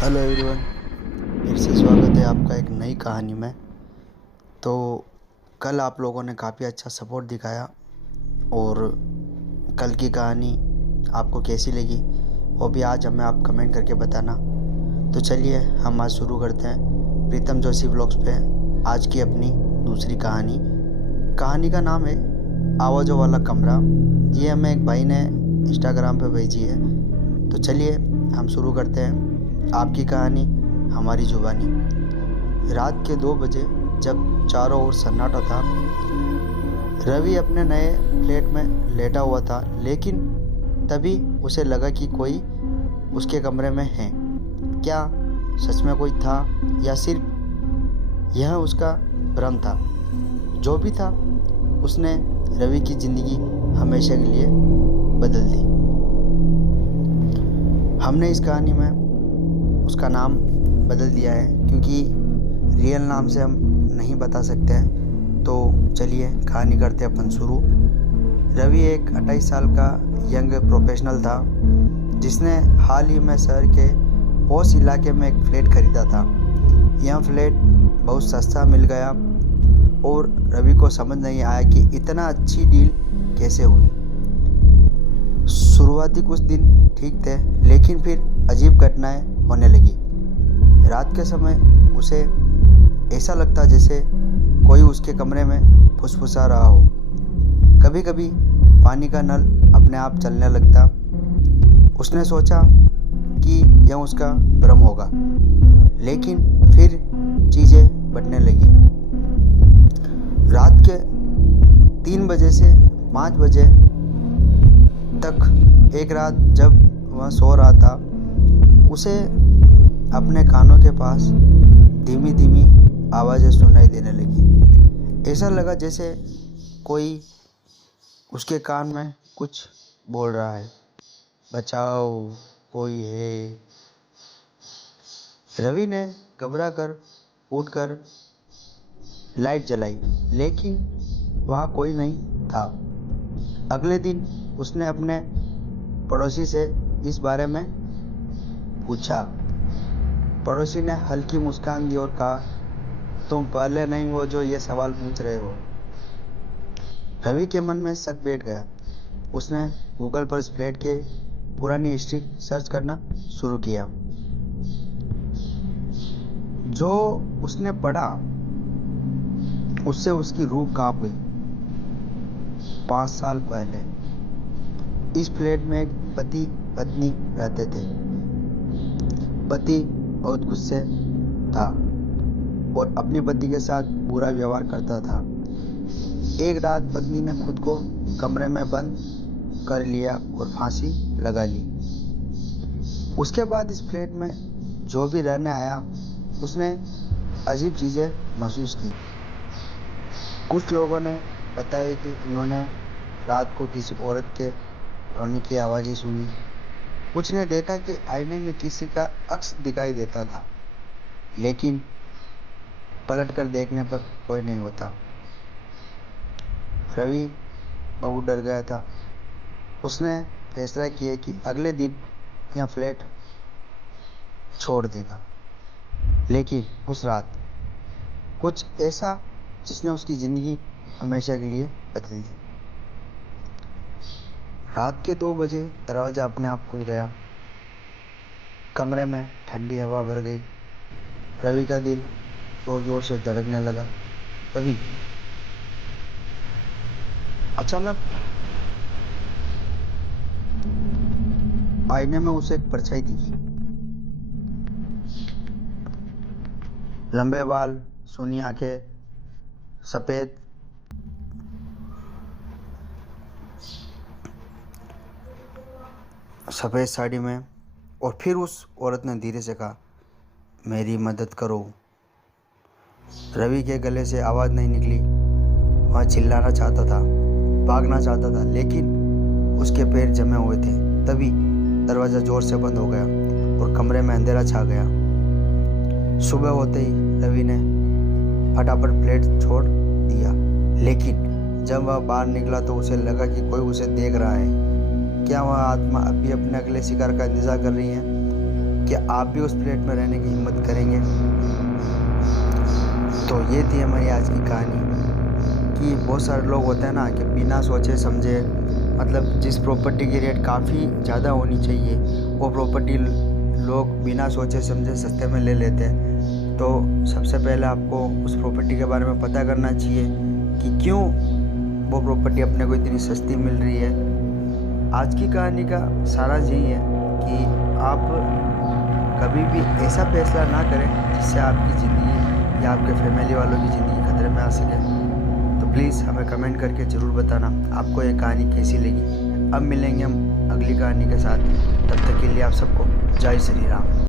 Hello everyone. फिर से स्वागत है आपका एक नई कहानी में। तो कल आप लोगों ने काफ़ी अच्छा सपोर्ट दिखाया और कल की कहानी आपको कैसी लगी वो भी आज हमें आप कमेंट करके बताना। तो चलिए हम आज शुरू करते हैं प्रीतम जोशी व्लॉग्स पे आज की अपनी दूसरी कहानी। कहानी का नाम है आवाज़ों वाला कमरा। ये हमें एक भाई ने इंस्टाग्राम पे भेजी है। तो चलिए हम शुरू करते हैं आपकी कहानी हमारी जुबानी। रात के 2 बजे जब चारों ओर सन्नाटा था, रवि अपने नए फ्लैट में लेटा हुआ था, लेकिन तभी उसे लगा कि कोई उसके कमरे में है। क्या सच में कोई था या सिर्फ यह उसका भ्रम था? जो भी था, उसने रवि की ज़िंदगी हमेशा के लिए बदल दी। हमने इस कहानी में उसका नाम बदल दिया है क्योंकि रियल नाम से हम नहीं बता सकते हैं। तो चलिए कहानी करते हैं अपन शुरू। रवि एक 28 साल का यंग प्रोफेशनल था जिसने हाल ही में शहर के पॉश इलाके में एक फ्लैट खरीदा था। यह फ्लैट बहुत सस्ता मिल गया और रवि को समझ नहीं आया कि इतना अच्छी डील कैसे हुई। शुरुआती कुछ दिन ठीक थे, लेकिन फिर अजीब घटनाएं होने लगी। रात के समय उसे ऐसा लगता जैसे कोई उसके कमरे में फुसफुसा रहा हो। कभी कभी पानी का नल अपने आप चलने लगता। उसने सोचा कि यह उसका भ्रम होगा, लेकिन फिर चीज़ें बढ़ने लगी। रात के 3 बजे से 5 बजे तक एक रात जब वह सो रहा था, उसे अपने कानों के पास धीमी धीमी आवाज़ें सुनाई देने लगी। ऐसा लगा जैसे कोई उसके कान में कुछ बोल रहा है, बचाओ, कोई है। रवि ने घबरा कर उठकर लाइट जलाई, लेकिन वहाँ कोई नहीं था। अगले दिन उसने अपने पड़ोसी से इस बारे में पूछा। पड़ोसी ने हल्की मुस्कान दी और कहा, तुम पहले नहीं हो जो ये सवाल पूछ रहे हो। रवि के मन में शक बैठ गया। उसने गूगल पर इस फ्लैट के पुरानी हिस्ट्री सर्च करना शुरू किया। जो उसने पढ़ा उससे उसकी रूह कांप गई। 5 साल पहले इस फ्लैट में एक पति पत्नी रहते थे। पति बहुत गुस्से था और अपने पति के साथ बुरा व्यवहार करता था। एक रात पत्नी ने खुद को कमरे में बंद कर लिया और फांसी लगा ली। उसके बाद इस फ्लैट में जो भी रहने आया उसने अजीब चीज़ें महसूस की। कुछ लोगों ने बताया कि उन्होंने रात को किसी औरत के रोने की आवाज़ें सुनी। कुछ ने देखा कि आईने में किसी का अक्स दिखाई देता था, लेकिन पलट कर देखने पर कोई नहीं होता। रवि बहुत डर गया था। उसने फैसला किया कि अगले दिन यह फ्लैट छोड़ देगा। लेकिन उस रात कुछ ऐसा जिसने उसकी ज़िंदगी हमेशा के लिए बदल दी। रात के 2 बजे दरवाज़ा अपने आप खुल गया। कमरे में ठंडी हवा भर गई। रवि का दिल जोर जोर से धड़कने लगा। तभी अचानक आईने में उसे एक परछाई दिखी। लंबे बाल, सूनी आंखें, सफ़ेद सफ़ेद साड़ी में। और फिर उस औरत ने धीरे से कहा, मेरी मदद करो। रवि के गले से आवाज़ नहीं निकली। वह चिल्लाना चाहता था, भागना चाहता था, लेकिन उसके पैर जमे हुए थे। तभी दरवाज़ा ज़ोर से बंद हो गया और कमरे में अंधेरा छा गया। सुबह होते ही रवि ने फटाफट फ्लैट छोड़ दिया, लेकिन जब वह बाहर निकला तो उसे लगा कि कोई उसे देख रहा है। क्या वह आत्मा अभी अपने अगले शिकार का इंतजार कर रही है? कि आप भी उस फ्लैट में रहने की हिम्मत करेंगे। तो ये थी हमारी आज की कहानी कि बहुत सारे लोग होते हैं ना कि बिना सोचे समझे, मतलब जिस प्रॉपर्टी की रेट काफ़ी ज़्यादा होनी चाहिए वो प्रॉपर्टी लोग बिना सोचे समझे सस्ते में ले लेते हैं। तो सबसे पहले आपको उस प्रॉपर्टी के बारे में पता करना चाहिए कि क्यों वो प्रॉपर्टी अपने को इतनी सस्ती मिल रही है। आज की कहानी का सारांश यही है कि आप कभी भी ऐसा फैसला ना करें जिससे आपकी ज़िंदगी या आपके फैमिली वालों की ज़िंदगी खतरे में आ सके। तो प्लीज़ हमें कमेंट करके ज़रूर बताना आपको ये कहानी कैसी लगी। अब मिलेंगे हम अगली कहानी के साथ, तब तक के लिए आप सबको जय श्री राम।